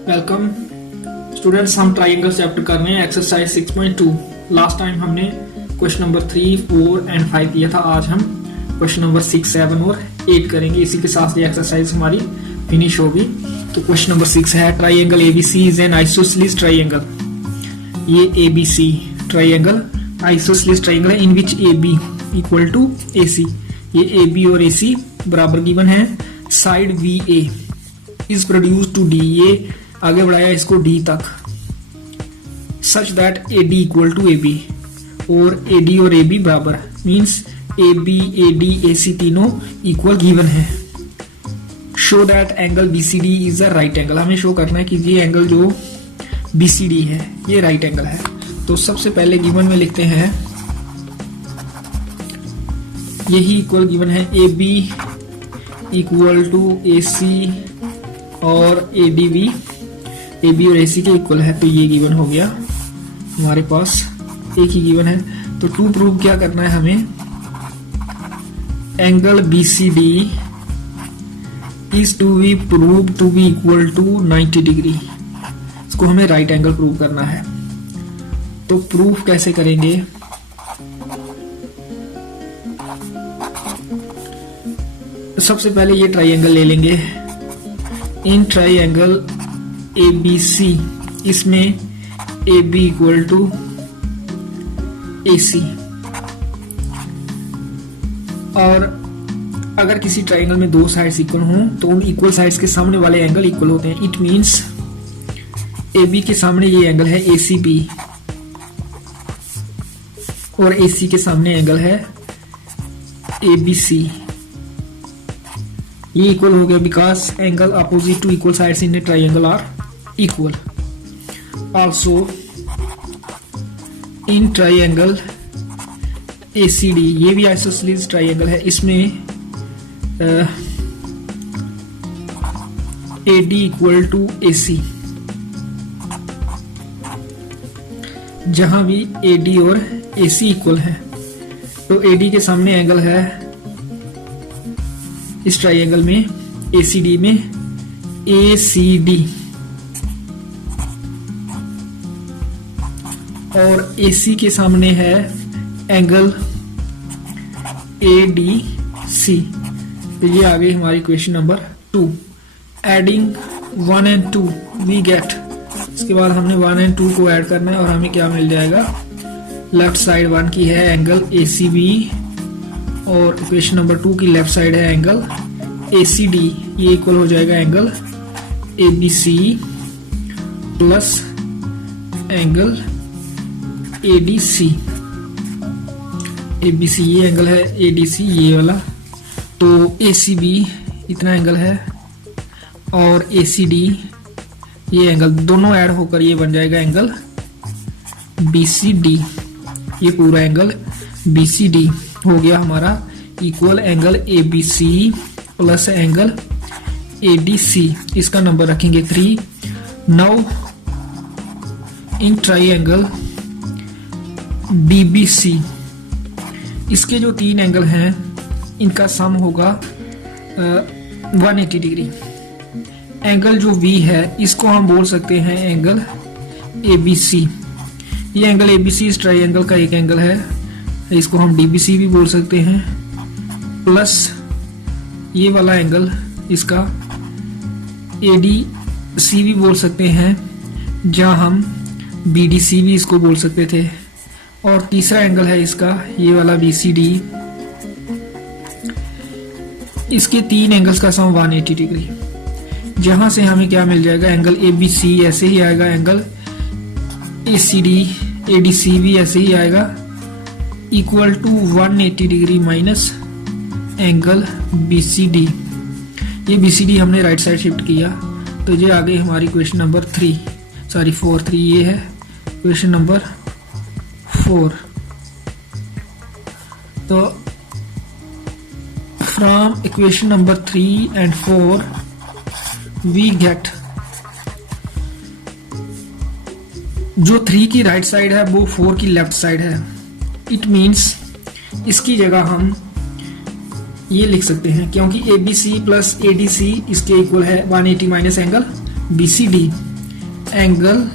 Welcome students, हम triangle chapter कर रहे हैं एक्सरसाइज 6.2। लास्ट टाइम हमने क्वेश्चन नंबर 3, 4 एंड 5 किया था। आज हम क्वेश्चन नंबर 6, 7 और 8 करेंगे। इसी के साथ ये एक्सरसाइज हमारी फिनिश होगी। तो क्वेश्चन नंबर 6 है triangle ABC is an isosceles triangle. ये एबीसी ट्राइंगल आइसोसेलेस ट्राइंगल है in which AB equal to AC। ये AB और AC बराबर गिवन है। Side VA is produce to D, ये आगे बढ़ाया इसको D तक, such that AD equal to AB और AD और AB बराबर, मीन्स AB, AD, AC तीनों इक्वल गिवन है। Show that angle BCD is a right angle. हमें शो करना है कि ये एंगल जो BCD है ये राइट एंगल है। तो सबसे पहले गिवन में लिखते हैं, यही इक्वल गिवन है AB इक्वल टू AC और AD भी AB और AC के इक्वल है। तो ये गिवन हो गया हमारे पास, एक ही गिवन है। तो टू प्रूव क्या करना है हमें, angle BCD is to be prove to be equal to 90 degree. इसको हमें राइट एंगल प्रूव करना है। तो प्रूफ कैसे करेंगे, सबसे पहले ये ट्राइंगल ले लेंगे। इन ट्राइंगल ABC, इसमें AB इक्वल टू AC, और अगर किसी ट्राइंगल में दो साइड्स इक्वल हों तो उन इक्वल साइड्स के सामने वाले एंगल इक्वल होते हैं। इट मींस AB के सामने ये एंगल है ACB और AC के सामने एंगल है ABC। ये इक्वल हो गया because angle opposite to equal sides in a triangle are equal. Also in triangle ACD, ये भी आइसोसेलेस ट्राइंगल है, इसमें AD इक्वल टू AC। जहां भी AD और AC इक्वल है तो AD के सामने एंगल है इस ट्राइंगल में ACD में ACD, और AC के सामने है एंगल ADC। तो ये आ गई हमारी question number 2। Adding 1 and 2 we get, इसके बाद हमने 1 एंड 2 को ऐड करना है और हमें क्या मिल जाएगा, लेफ्ट साइड 1 की है एंगल ACB और इक्वेशन नंबर 2 की लेफ्ट साइड है एंगल ACD। ये इक्वल हो जाएगा angle ABC plus angle ADC। ABC ये एंगल है, ADC ये वाला, तो ACB इतना एंगल है और ACD ये एंगल, दोनों ऐड होकर ये बन जाएगा एंगल BCD। ये पूरा एंगल BCD हो गया हमारा equal angle ABC plus angle ADC। इसका नंबर रखेंगे 3। नाउ इन ट्राइंगल DBC, इसके जो 3 एंगल हैं इनका सम होगा 180 डिग्री। एंगल जो V है इसको हम बोल सकते हैं एंगल ABC। ये एंगल ABC इस ट्राइंगल का एक एंगल है, इसको हम DBC भी बोल सकते हैं, प्लस ये वाला एंगल इसका ADC भी बोल सकते हैं, जहां हम BDC भी इसको बोल सकते थे, और तीसरा एंगल है इसका ये वाला BCD। इसके 3 एंगल्स का सम 180 डिग्री। जहां से हमें क्या मिल जाएगा, एंगल ABC ऐसे ही आएगा, एंगल ACD ADC भी ऐसे ही आएगा, equal to 180 degree minus angle BCD। ये BCD हमने राइट साइड शिफ्ट किया, तो ये आ गई हमारी क्वेश्चन नंबर 4। ये है क्वेश्चन नंबर 4। तो from equation number 3 and 4 we get, जो 3 की राइट साइड है वो 4 की लेफ्ट साइड है। इट मीन्स इसकी जगह हम ये लिख सकते हैं, क्योंकि ABC प्लस ADC इसके इक्वल है 180 minus angle BCD। Angle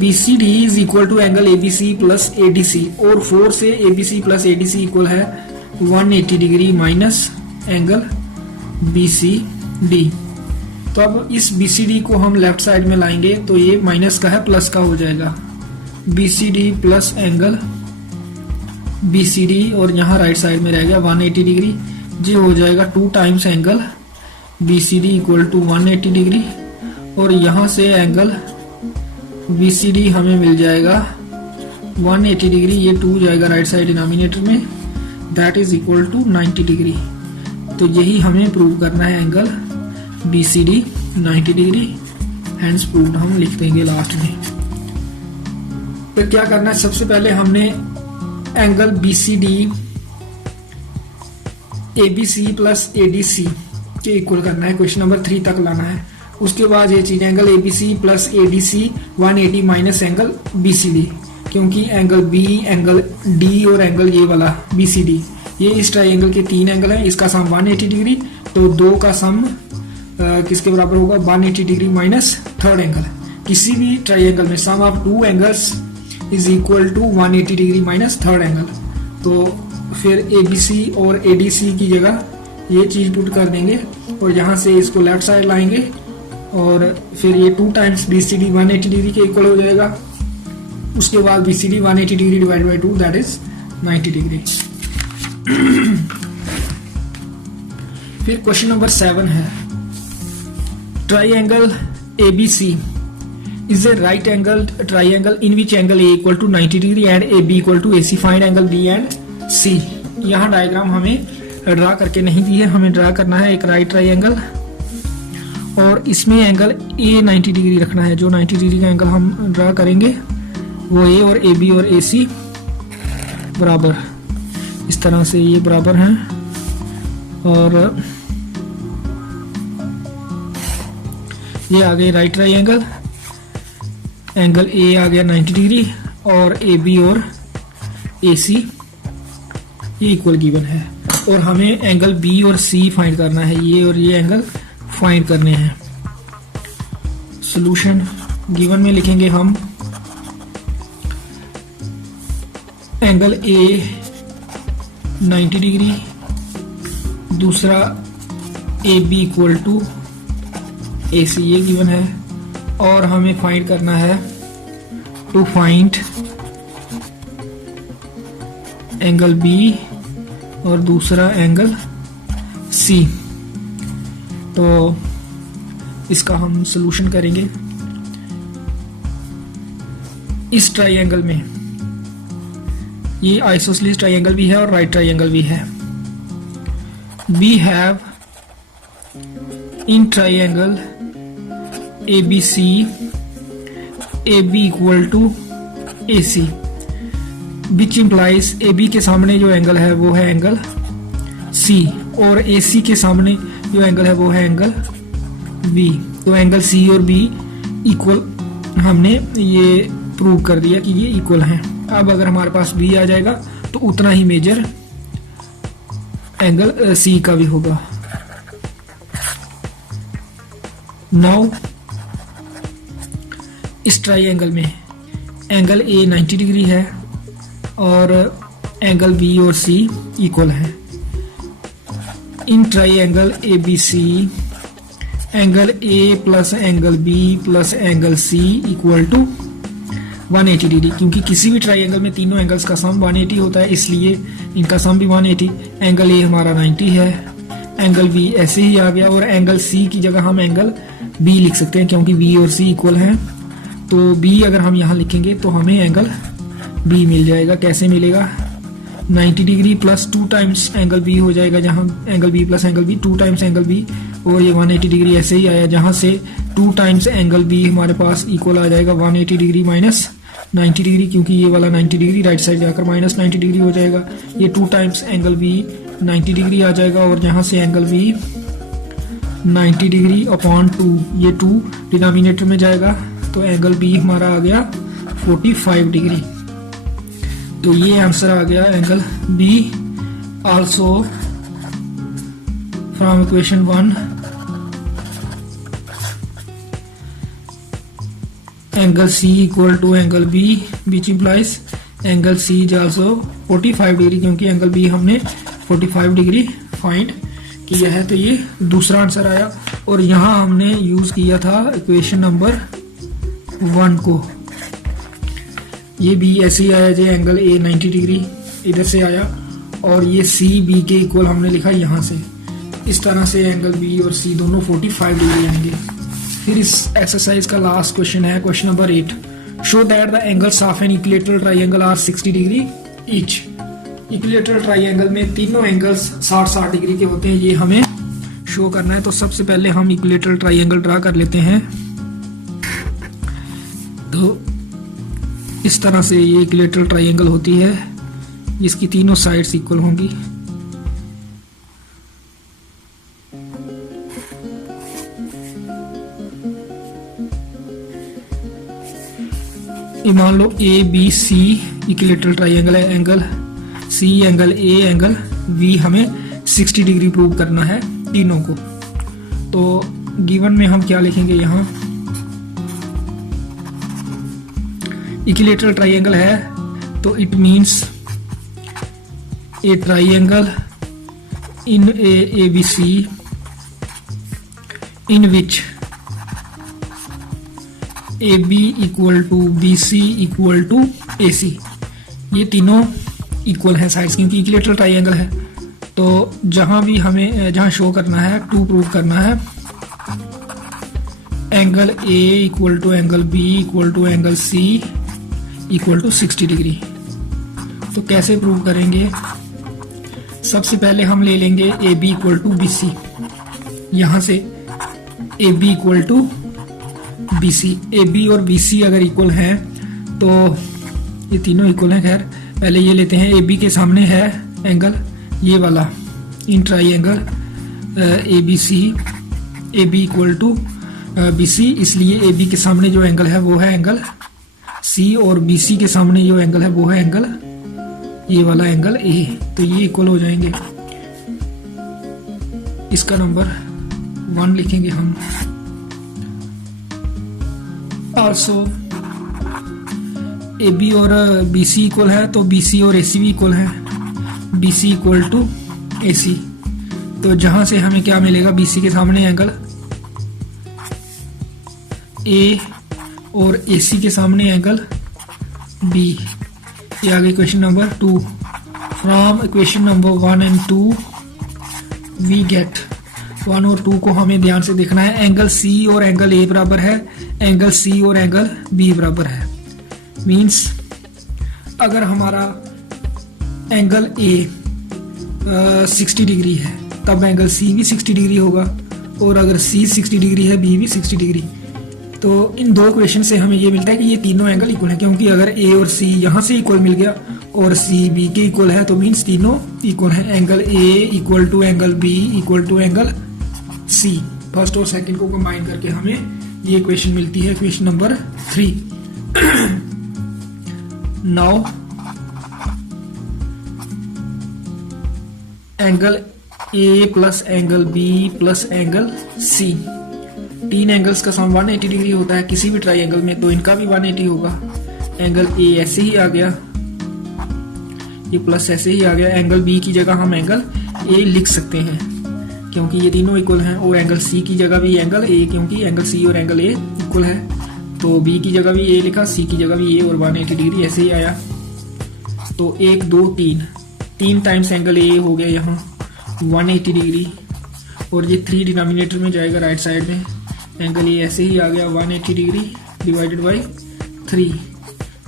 BCD is equal to angle ABC plus ADC, और 4 से ABC प्लस ADC इक्वल है 180 डिग्री माइनस एंगल BCD। तो अब इस BCD को हम लेफ्ट साइड में लाएंगे तो ये माइनस का है प्लस का हो जाएगा, BCD प्लस एंगल BCD, और यहाँ राइट साइड में रह गया 180 डिग्री। ये हो जाएगा 2 times angle BCD equal to 180 degree, और यहाँ से एंगल BCD हमें मिल जाएगा 180 डिग्री, ये 2 जाएगा राइट साइड डिनोमिनेटर में, that is equal to 90 degree. तो यही हमें प्रूव करना है, angle BCD 90 degree, hence proved हम लिख देंगे लास्ट में। फिर क्या करना है, सबसे पहले हमने angle BCD ABC plus ADC के इक्वल करना है, क्वेश्चन नंबर 3 तक लाना है। उसके बाद ये चीज angle ABC plus ADC 180 minus angle BCD, क्योंकि एंगल B, एंगल D और एंगल ये वाला BCD, ये इस ट्राइंगल के 3 एंगल हैं, इसका सम 180 डिग्री, तो 2 का सम किसके बराबर होगा 180 डिग्री माइनस थर्ड एंगल। किसी भी ट्राइंगल में sum of 2 angles is equal to 180 degree minus third angle. तो फिर ABC और ADC की जगह ये चीज पुट कर देंगे, और यहाँ से इसको लेफ्ट साइड लाएंगे, और फिर ये 2 टाइम्स BCD 180 डिग्री के इक्वल हो जाएगा। उसके बाद BCD 180 degree divide by 2 that is 90 degree. फिर क्वेश्चन नंबर 7 है, triangle ABC is a right angled triangle in which angle A equal to 90 degree and AB equal to AC. Find angle B and C। यहाँ diagram हमें draw करके नहीं दी है, हमें draw करना है एक राइट ट्राइंगल, और इसमें एंगल A 90 डिग्री रखना है। जो 90 डिग्री का एंगल हम ड्रा करेंगे वो A और AB और AC बराबर, इस तरह से ये बराबर हैं, और ये आ गए राइट ट्राइंगल, एंगल A आ गया 90 डिग्री, और AB और AC ये इक्वल गिवन है, और हमें एंगल B और C फाइंड करना है, ये और ये एंगल फाइंड करने हैं। सॉल्यूशन गिवन में लिखेंगे हम एंगल A 90 डिग्री, दूसरा AB इक्वल टू AC, ये गिवन है, और हमें फाइंड करना है टू फाइंड एंगल B और दूसरा एंगल C। तो इसका हम सॉल्यूशन करेंगे। इस ट्राइंगल में ये आइसोसेलेस ट्राइंगल भी है और राइट ट्राइंगल भी है। We have in triangle ABC AB equal to AC, which implies AB के सामने जो एंगल है वो है एंगल C, और AC के सामने जो एंगल है वो है एंगल B। तो एंगल C और B इक्वल हमने ये प्रूव कर दिया कि ये इक्वल हैं। अब अगर हमारे पास B आ जाएगा तो उतना ही मेजर एंगल C का भी होगा। नाउ इस ट्राइंगल में एंगल A 90 डिग्री है और एंगल B और C इक्वल है। In triangle ABC angle A plus angle B plus angle C equal to 180 degree, क्योंकि किसी भी ट्राइंगल में तीनों एंगल्स का सम 180 होता है, इसलिए इनका सम भी 180। एंगल A हमारा 90 है, एंगल B ऐसे ही आ गया, और एंगल C की जगह हम एंगल B लिख सकते हैं क्योंकि B और C इक्वल हैं। तो B अगर हम यहाँ लिखेंगे तो हमें एंगल B मिल जाएगा। कैसे मिलेगा? 90 degree plus 2 times angle B हो जाएगा, जहाँ angle B plus angle B 2 times angle B, और ये 180 डिग्री ऐसे ही आया, जहाँ से 2 टाइम्स एंगल B हमारे पास इक्वल आ जाएगा 180 डिग्री माइनस 90 डिग्री, क्योंकि ये वाला 90 डिग्री राइट साइड जाकर माइनस 90 डिग्री हो जाएगा। ये 2 टाइम्स एंगल B 90 डिग्री आ जाएगा, और जहाँ से एंगल B 90 डिग्री अपॉन 2, ये 2 डिनोमिनेटर में जाएगा, तो एंगल B हमारा आ गया 45 डिग्री। तो ये आंसर आ गया angle B also from equation 1। Angle C equal to angle B which implies angle C is also 45 degree, क्योंकि एंगल B हमने 45 डिग्री फाइंड किया है। तो ये दूसरा आंसर आया। और यहाँ हमने यूज किया था इक्वेशन नंबर 1 को। ये भी ऐसे ही आया जो एंगल A 90 डिग्री इधर से आया, और ये C B के इक्वल हमने लिखा यहाँ से। इस तरह से एंगल B और C दोनों 45 डिग्री आएंगे। फिर इस एक्सरसाइज का लास्ट क्वेश्चन है question number 8। Show that the angles of an equilateral triangle are 60 degree each. Equilateral triangle में तीनों एंगल्स 60-60 डिग्री के होते हैं, ये हमें शो करना है। तो सबसे पहले हम इक्विलेटरल ट्राइंगल ड्रा कर लेते हैं। तो इस तरह से ये इक्विलेटरल ट्राइंगल होती है, जिसकी तीनों साइड्स इक्वल होंगी। ये मान लो ABC इक्विलेटरल ट्राइंगल है, angle C, angle A, angle B हमें 60 डिग्री प्रूव करना है तीनों को। तो गिवन में हम क्या लिखेंगे, यहाँ इक्विलेटरल ट्राइंगल है तो it means a triangle in ABC in which AB equal to BC equal to AC। ये तीनों इक्वल है साइड्स, क्योंकि इक्विलेटरल ट्राइंगल है। तो जहां भी हमें जहां शो करना है टू प्रूव करना है, angle A equal to angle B equal to angle C equal to 60 degree. तो कैसे प्रूव करेंगे, सबसे पहले हम ले लेंगे AB इक्वल टू BC। यहां से AB equal to BC, AB और BC अगर इक्वल हैं तो ये तीनों इक्वल हैं। खैर पहले ये लेते हैं, AB के सामने है एंगल ये वाला in triangle ABC, AB equal to BC, इसलिए AB के सामने जो एंगल है वो है एंगल C, और BC के सामने जो एंगल है वो है एंगल ये वाला एंगल A। तो ये इक्वल हो जाएंगे। इसका नंबर 1 लिखेंगे हम। ऑल्सो AB और BC इक्वल है तो BC और AC भी इक्वल है, BC इक्वल टू AC। तो जहां से हमें क्या मिलेगा, BC के सामने एंगल A और AC के सामने एंगल B। ये आ गई question number 2। From equation number 1 and 2 we get 1 और 2 को हमें ध्यान से देखना है। एंगल C और एंगल A बराबर है, एंगल C और एंगल B बराबर है। मींस अगर हमारा एंगल A 60 डिग्री है तब एंगल C भी 60 डिग्री होगा, और अगर C 60 डिग्री है B भी 60 डिग्री। तो इन दो क्वेश्चन से हमें ये मिलता है कि ये तीनों एंगल इक्वल है, क्योंकि अगर A और C यहाँ से इक्वल मिल गया और C B के इक्वल है तो मीन्स तीनों इक्वल है। Angle A equal to angle B equal to angle C। First और सेकंड को कंबाइन करके हमें ये इक्वेशन मिलती है, equation number 3। Now angle A plus angle B plus angle C, तीन एंगल्स का सम 180 डिग्री होता है किसी भी ट्राइंगल में, तो इनका भी 180 होगा। एंगल A ऐसे ही आ गया, ये प्लस ऐसे ही आ गया। एंगल B की जगह हम एंगल A लिख सकते हैं क्योंकि ये तीनों इक्वल हैं, और एंगल C की जगह भी एंगल A, क्योंकि एंगल C और एंगल A इक्वल है। तो B की जगह भी A लिखा, C की जगह भी A, और 180 डिग्री ऐसे ही आया। तो 1 2 3 टाइम्स एंगल A हो गया यहाँ 180 डिग्री, और ये 3 डिनोमिनेटर में जाएगा राइट साइड में। एंगल A ऐसे ही आ गया 180 डिग्री डिवाइडेड बाई 3,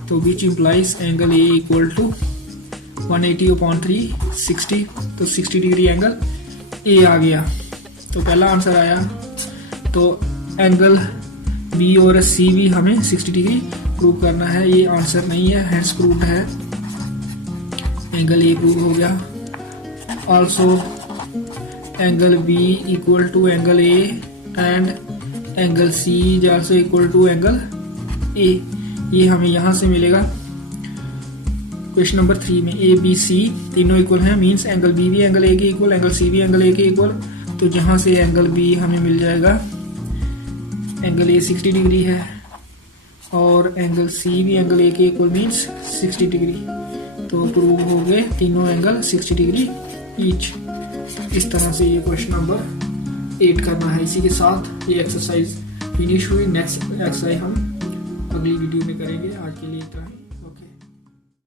तो which implies angle A equal to 180 upon 3 60, तो 60 डिग्री एंगल A आ गया। तो पहला आंसर आया। तो एंगल B और C भी हमें 60 डिग्री प्रूव करना है, ये आंसर नहीं है, हेंस प्रूव्ड है। एंगल A प्रूव हो गया। Also angle B equal to angle A and angle C is also equal to angle A, ये हमें यहां से मिलेगा। क्वेश्चन नंबर 3 में A B C तीनों इक्वल हैं, मींस एंगल B भी एंगल A के इक्वल, एंगल C भी एंगल A के इक्वल। तो जहां से एंगल B हमें मिल जाएगा, एंगल A 60 डिग्री है और एंगल सी भी एंगल ए के इक्वल मीन्स 60 डिग्री। तो प्रूव हो गए तीनों एंगल 60 डिग्री ईच। इस तरह से ये क्वेश्चन नंबर 8 करना है। इसी के साथ ये एक्सरसाइज फिनिश हुई। नेक्स्ट एक्सरसाइज हम अगली वीडियो में करेंगे। आज के लिए इतना ही।